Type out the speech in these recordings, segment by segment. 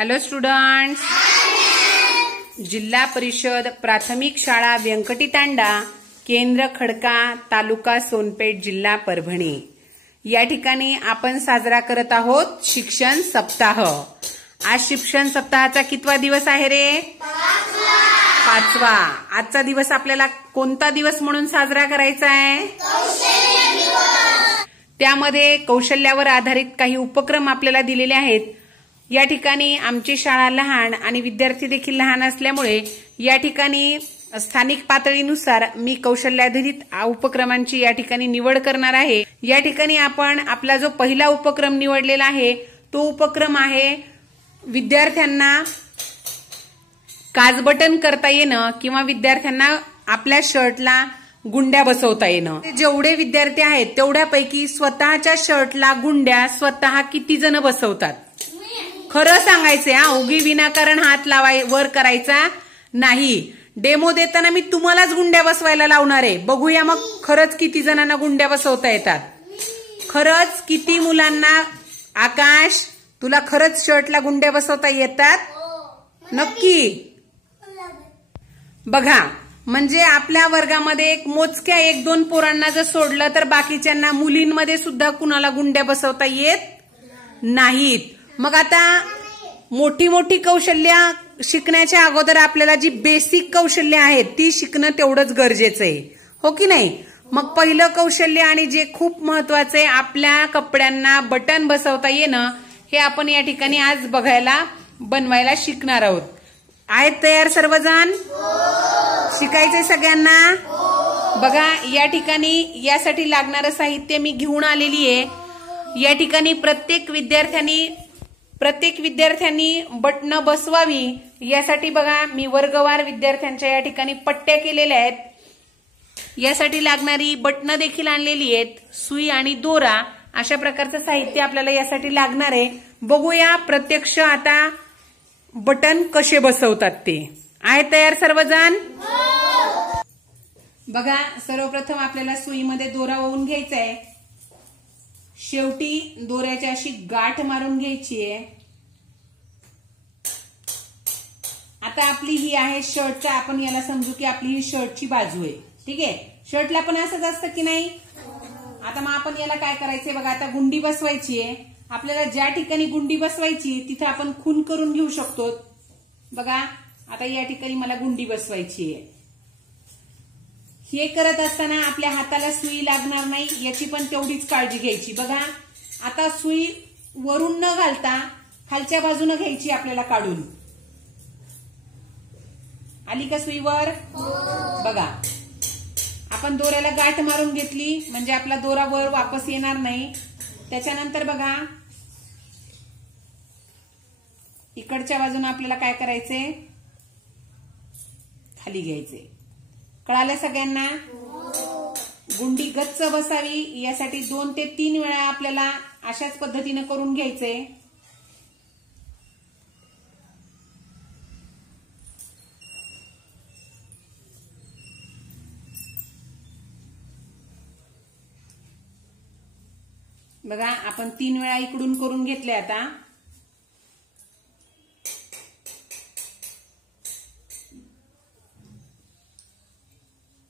Hello students, जिल्हा परिषद प्राथमिक शाळा व्यंकटीतांडा, केंद्र खडका, तालुका सोनपेठ, जिल्हा परभणी या ठिकाणी आपण साजरा करत आहोत शिक्षण सप्ताह। आज शिक्षण सप्ताहाचा कितवा दिवस आहे रे? पाचवा। आजचा दिवस आपल्याला कोणता दिवस म्हणून साजरा करायचा आहे? त्यामध्ये कौशल्यावर आधारित काही उपक्रम आपल्याला दिलेले आहेत। या ठिकाणी आमची शाळा लहान आणि विद्यार्थी देखील लहान असल्यामुळे या ठिकाणी स्थानिक पातळीनुसार मी कौशल्याधारित उपक्रमांची या ठिकाणी निवड करणार आहे। या ठिकाणी आपण आपला जो पहिला उपक्रम निवडलेला आहे तो उपक्रम आहे विद्यार्थ्यांना काजबटन करता येणं किंवा विद्यार्थ्यांना आपल्या शर्टला गुंड्या बसवता येणं। जेवढे विद्यार्थी आहेत तेवढ्यापैकी स्वतःच्या शर्टला गुंड्या स्वतः किती जण बसवतात? खरं सांगायचंय हा, उगी विनाकारण हात वर करायचा नाही। डेमो देताना मी तुम्हालाच गुंड्या बसवायला लावणार आहे। बघूया मग खरंच किती जणांना गुंड्या बसवता येतात। खरंच किती मुलांना? आकाश, तुला खरंच शर्टला गुंड्या बसवता येतात? नक्की बघा, म्हणजे आपल्या वर्गामध्ये मोजक्या 1-2 पोरांना जर सोडलं तर बाकीच्यांना, मुलींमध्ये सुद्धा कुणाला गुंड्या बसवता येत नाहीत। मग आता मोठी मोठी कौशल्य शिकण्याच्या अगोदर आपल्याला जी बेसिक कौशल्य आहेत ती शिकणं तेवढंच गरजेचं आहे, हो की नाही? मग पहिलं कौशल्य आणि जे खूप महत्वाचं आहे, आपल्या कपड्यांना बटन बसवता येणं, हे आपण या ठिकाणी आज बनवायला शिकणार आहोत। आहेत तयार सर्वजण? शिकायचंय सगळ्यांना? बघा, या ठिकाणी यासाठी लागणारं साहित्य मी घेऊन आलेली आहे। या ठिकाणी प्रत्येक विद्यार्थ्यांनी बटणं बसवावी यासाठी बघा मी वर्गवार विद्यार्थ्यांच्या या ठिकाणी पट्ट्या केलेल्या आहेत। यासाठी लागणारी बटणं देखील आणलेली आहेत, सुई आणि दोरा, अशा प्रकारचं साहित्य आपल्याला यासाठी लागणार आहे। बघूया प्रत्यक्ष आता बटन कसे बसवतात ते। आहे तयार सर्वजण? बघा, सर्वप्रथम आपल्याला सुईमध्ये दोरा ओवून घ्यायचा आहे। शेवटी दोऱ्याची अशी गाठ मारून घ्यायची आहे। आता आपली ही आहे शर्टचा, आपण याला समजू की आपली ही शर्टची बाजू आहे, ठीक आहे? शर्टला पण असंच असतं की नाही? आता मग आपण याला काय करायचंय बघा, आता गुंडी बसवायची आहे। आपल्याला ज्या ठिकाणी गुंडी बसवायची तिथे आपण खून करून घेऊ शकतो। बघा, आता या ठिकाणी मला गुंडी बसवायची आहे। हे करत असताना आपल्या हाताला सुई लागणार नाही याची पण तेवढीच काळजी घ्यायची। बघा, आता सुई वरून न घालता खालच्या बाजूने घ्यायची आपल्याला काढून। आली का सुईवर? बघा, आपण दोऱ्याला गाठ मारून घेतली म्हणजे आपला दोरा वर वापस येणार नाही। त्याच्यानंतर बघा, इकडच्या बाजूने आपल्याला काय करायचंय? खाली घ्यायचे। कळालं सगळ्यांना? गुंडी गच्च बसावी यासाठी 2 ते 3 वेळा आपल्याला अशाच पद्धतीने करून घ्यायचंय। बघा, आपण 3 वेळा इकडून करून घेतले। आता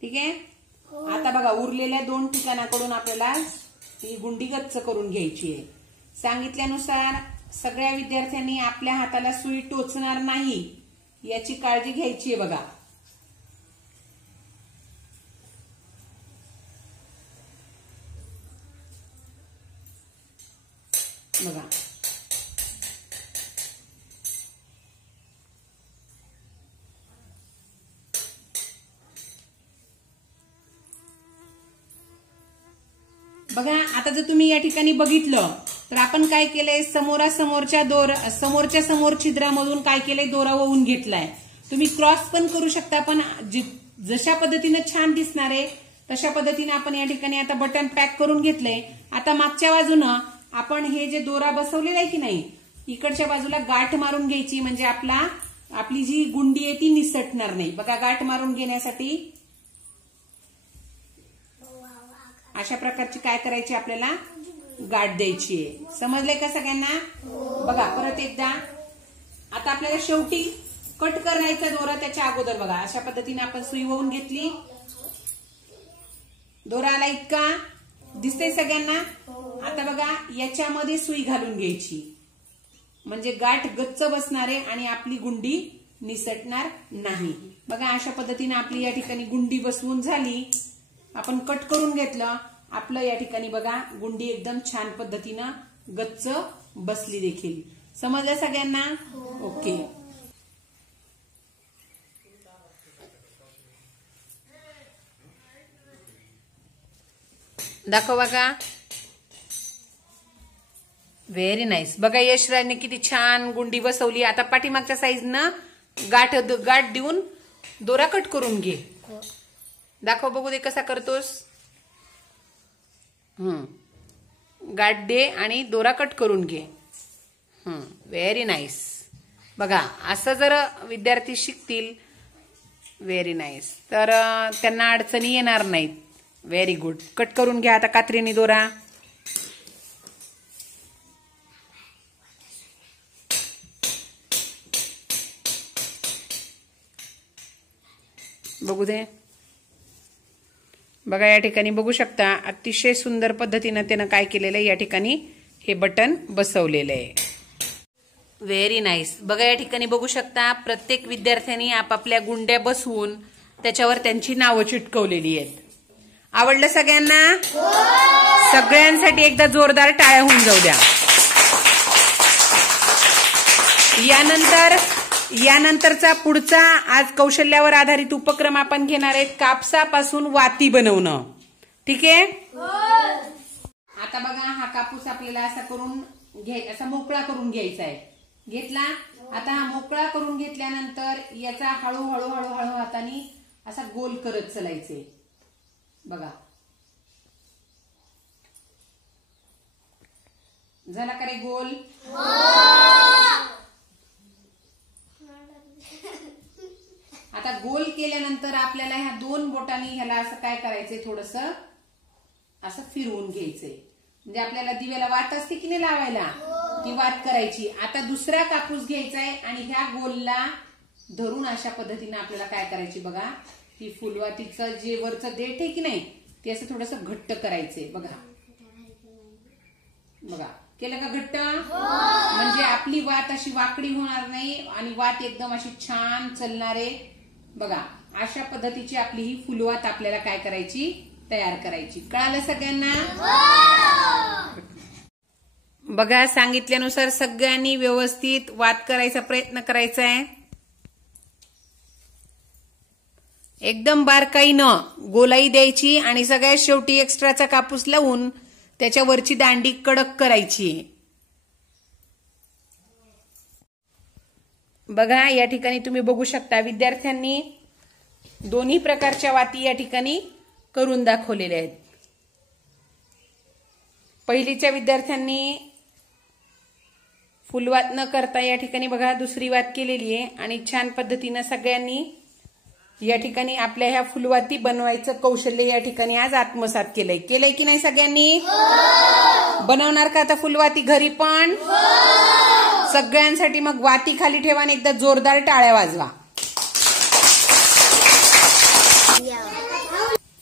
ठीक आहे। आता बघा, उरलेल्या 2 ठिकाणाकडून आपल्याला ही गुंडी गच्च करून घ्यायची आहे। सांगितल्यानुसार सगळ्या विद्यार्थ्यांनी आपल्या हाताला सुई टोचणार नाही याची काळजी घ्यायची आहे। बघा, बघा, बघा, आता जर तुम्ही या ठिकाणी बघितलं तर आपण काय केलंय, समोरच्या समोर छिद्रामधून काय केलंय, दोरा ओवून घेतलाय। तुम्ही क्रॉस पण करू शकता, पण जशा पद्धतीने छान दिसणार आहे तशा पद्धतीने आपण या ठिकाणी आता बटन पॅक करून घेतलंय। आता मागच्या बाजूनं आपण हे जे दोरा बसवलेला आहे की नाही, इकडच्या बाजूला गाठ मारून घ्यायची म्हणजे आपली जी गुंडी आहे ती निसटणार नाही। बघा, गाठ मारून घेण्यासाठी अशा प्रकारची काय करायची आपल्याला गाठ द्यायची आहे। समजले का सगळ्यांना? बघा परत एकदा आता आपल्याला शेवटी कट करायचा दोरा त्याच्या अगोदर बघा अशा पद्धतीने आपण सुई वळून घेतली. दोरा आला इतका दिसतंय सगळ्यांना. आता बघा याच्यामध्ये सुई घालून घ्यायची म्हणजे गाठ गच्च बसणार आहे आणि आपली गुंडी निसटणार नाही. बघा अशा पद्धतीने आपली या ठिकाणी गुंडी बसवून झाली. आपण कट करून घेतलं. आपलं या ठिकाणी बघा गुंडी एकदम छान पद्धतीनं गच्च बसली देखील. समजलं सगळ्यांना? ओके. दाखव बघा. Very nice. बघा यशराजने किती छान गुंडी बसवली. आता पाठीमागच्या साईजनं गाठ देऊन दोरा कट करून घे. दाखव बघू दे कसा करतोस. गाठ दे आणि दोरा कट करून घे. Very nice. बघा असं जर विद्यार्थी शिकतील व्हेरी नाईस तर त्यांना अडचणी येणार नाहीत. Very good. कट करून घ्या आता कात्रीने दोरा. बघू दे. बघा या ठिकाणी बघू शकता अतिशय सुंदर पद्धतीने त्यानं काय केलेलं आहे. या ठिकाणी हे बटन बसवलेलं आहे. Very nice. बघा या ठिकाणी बघू शकता प्रत्येक विद्यार्थ्यांनी आपापल्या गुंड्या बसवून त्याच्यावर त्यांची नावं चिटकवलेली आहेत. आवडलं सगळ्यांना? सगळ्यांसाठी एकदा जोरदार टाळ्या होऊन जाऊ द्या. यानंतरचा पुढचा आज कौशल्यावर आधारित उपक्रम आपण घेणार आहेत कापसापासून वाती बनवणं. ठीक आहे? आता बघा हा कापूस आपल्याला असा करून असा मोकळा करून घ्यायचा आहे. घेतला. आता हा मोकळा करून घेतल्यानंतर याचा हळूहळू हळूहळू हाताने असा गोल करत चलायचे. बघा झाला का रे गोल? आता गोल केल्यानंतर आपल्याला ह्या दोन बोटांनी ह्याला असं काय करायचंय थोडस असं फिरवून घ्यायचंय. म्हणजे आपल्याला दिव्याला वात असते की नाही लावायला ती वात करायची. आता दुसरा कापूस घ्यायचा आहे आणि ह्या गोलला धरून अशा पद्धतीने आपल्याला काय करायची बघा ती फुलवातीचं जे वरचं देठ आहे की नाही ते असं थोडस घट्ट करायचंय. बघा बघा केलं का घट्ट? म्हणजे आपली वात अशी वाकडी होणार नाही आणि वात एकदम अशी छान चालणार आहे. बघा अशा पद्धतीची आपली ही फुलवात आपल्याला काय करायची तयार करायची. कळालं सगळ्यांना? बघा सांगितल्यानुसार सगळ्यांनी व्यवस्थित वात करायचा प्रयत्न करायचा आहे. एकदम बारकाईनं गोलाई द्यायची आणि सगळ्यात शेवटी एक्स्ट्राचा कापूस लावून त्याच्यावरची दांडी कडक करायची. बघा या ठिकाणी तुम्ही बघू शकता विद्यार्थ्यांनी दोन्ही प्रकारच्या वाती या ठिकाणी करून दाखवलेल्या आहेत. पहिलीच्या विद्यार्थ्यांनी फुलवात न करता या ठिकाणी बघा दुसरी वात केलेली आहे आणि छान पद्धतीनं सगळ्यांनी या ठिकाणी आपल्या ह्या फुलवाती बनवायचं कौशल्य या ठिकाणी आज आत्मसात केलंय. केलंय की नाही सगळ्यांनी? बनवणार का आता फुलवाती घरी पण? सगळ्यांसाठी मग वाती खाली ठेवा आणि एकदा जोरदार टाळ्या वाजवा.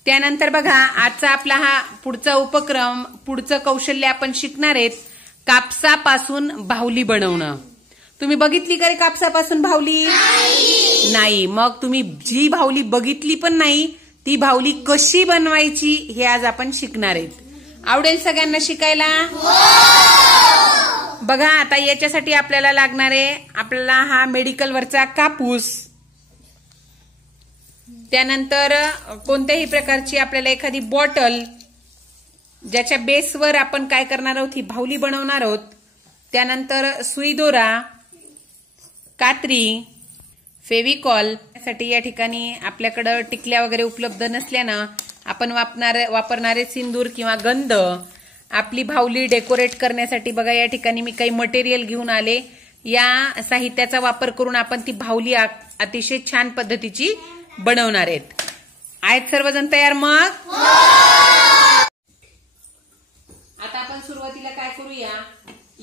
त्यानंतर बघा आजचा आपला हा पुढचा उपक्रम पुढचं कौशल्य आपण शिकणार आहेत कापसापासून बाहुली बनवणं. तुम्ही बघितली का रे कापसापासून बाहुली? नाही. मग तुम्ही जी बाहुली बघितली पण नाही ती बाहुली कशी बनवायची हे आज आपण शिकणार आहेत. आवडेल सगळ्यांना शिकायला? बघा आता याच्यासाठी आपल्याला लागणार आहे आपल्याला हा मेडिकलवरचा कापूस, त्यानंतर कोणत्याही प्रकारची आपल्याला एखादी बॉटल ज्याच्या बेसवर आपण काय करणार आहोत ही बाहुली बनवणार आहोत. त्यानंतर सुई दोरा, कात्री, फेविकॉल. साठी या ठिकाणी आपल्याकडे टिकल्या वगैरे उपलब्ध नसल्यानं आपण वापरणारे सिंदूर किंवा गंध. आपली बाहुली डेकोरेट करण्यासाठी बघा या ठिकाणी मी काही मटेरियल घेऊन आले. या साहित्याचा वापर करून आपण ती बाहुली अतिशय छान पद्धतीची बनवणार आहेत सर्वजण तयार? मग आता आपण सुरुवातीला काय करूया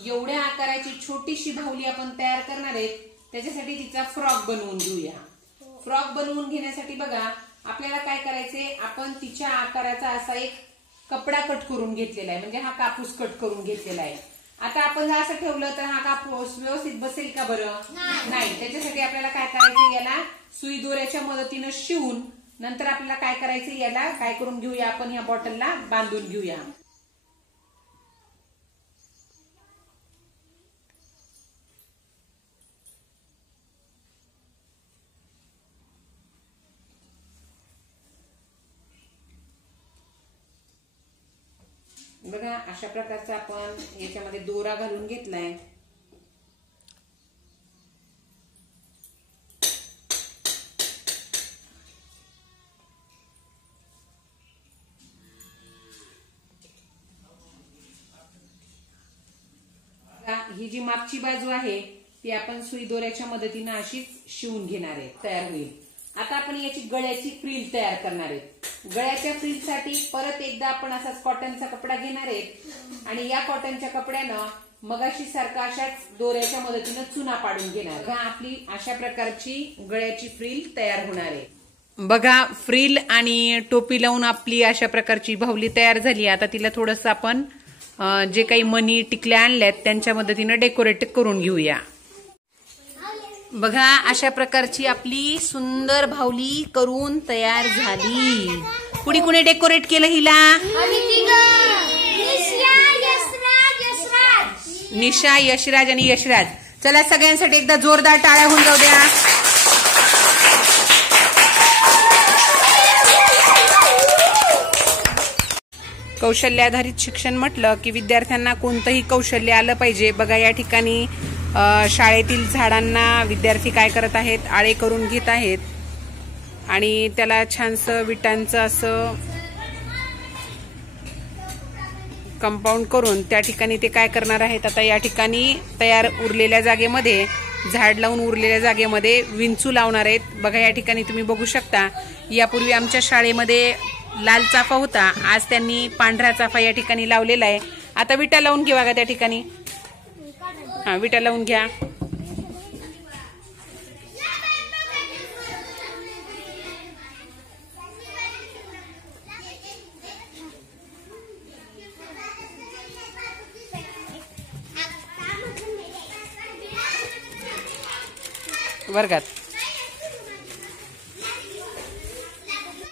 एवढ्या आकाराची छोटीशी बाहुली आपण तयार करणार आहेत. त्याच्यासाठी तिचा फ्रॉक बनवून घेऊया. फ्रॉक बनवून घेण्यासाठी बघा आपल्याला काय करायचंय, आपण तिच्या आकाराचा असा एक कपडा कट करून घेतलेला आहे, म्हणजे हा कापूस कट करून घेतलेला आहे. आता आपण जर असं ठेवलं तर हा कापूस व्यवस्थित बसेल का बरं? नाही. त्याच्यासाठी आपल्याला काय करायचं, याला सुई दोऱ्याच्या मदतीनं शिवून नंतर आपल्याला काय करायचं, याला काय करून घेऊया, आपण या बॉटलला बांधून घेऊया. बघा अशा प्रकारचा आपण याच्यामध्ये दोरा घालून घेतलाय. ही जी मागची बाजू आहे ती आपण सुई दोऱ्याच्या मदतीने अशीच शिवून घेणार आहे, तयार होईल. आता आपण याची गळ्याची फ्रिल तयार करणार आहेत. गळ्याच्या फ्रिलसाठी परत एकदा आपण असाच कॉटनचा कपडा घेणार आहेत आणि या कॉटनच्या कपड्यानं मगाशी सारखा अशाच दोऱ्याच्या मदतीनं चुना पाडून घेणार. बघा आपली अशा प्रकारची गळ्याची फ्रिल तयार होणार आहे. बघा फ्रिल आणि टोपी लावून आपली अशा प्रकारची बाहुली तयार झाली. आता तिला थोडंसं आपण जे काही मणी टिकल्या आणल्यात त्यांच्या मदतीनं डेकोरेट करून घेऊया. बघा अशा प्रकारची आपली सुंदर बाहुली करून तयार झाली. कुणी कुणी डेकोरेट केलं हिला? निशा, यशराज आणि यशराज. चला सगळ्यांसाठी एकदा जोरदार टाळ्या होऊन जाऊ द्या. कौशल्याधारित शिक्षण म्हटलं की विद्यार्थ्यांना कोणतंही कौशल्य आलं पाहिजे. बघा या ठिकाणी शाळेतील झाडांना विद्यार्थी काय करत आहेत, आळे करून घेत आहेत आणि त्याला छानसं विटांचं असं कंपाऊंड करून त्या ठिकाणी ते काय करणार आहेत. आता या ठिकाणी तयार उरलेल्या जागेमध्ये, झाड लावून उरलेल्या जागेमध्ये विंचू लावणार आहेत. बघा या ठिकाणी तुम्ही बघू शकता, यापूर्वी आमच्या शाळेमध्ये लाल चाफा होता, आज त्यांनी पांढरा चाफा या ठिकाणी लावलेला आहे. आता विटा लावून घ्या. बघा त्या ठिकाणी हा विटा लावून घ्या. वर्गात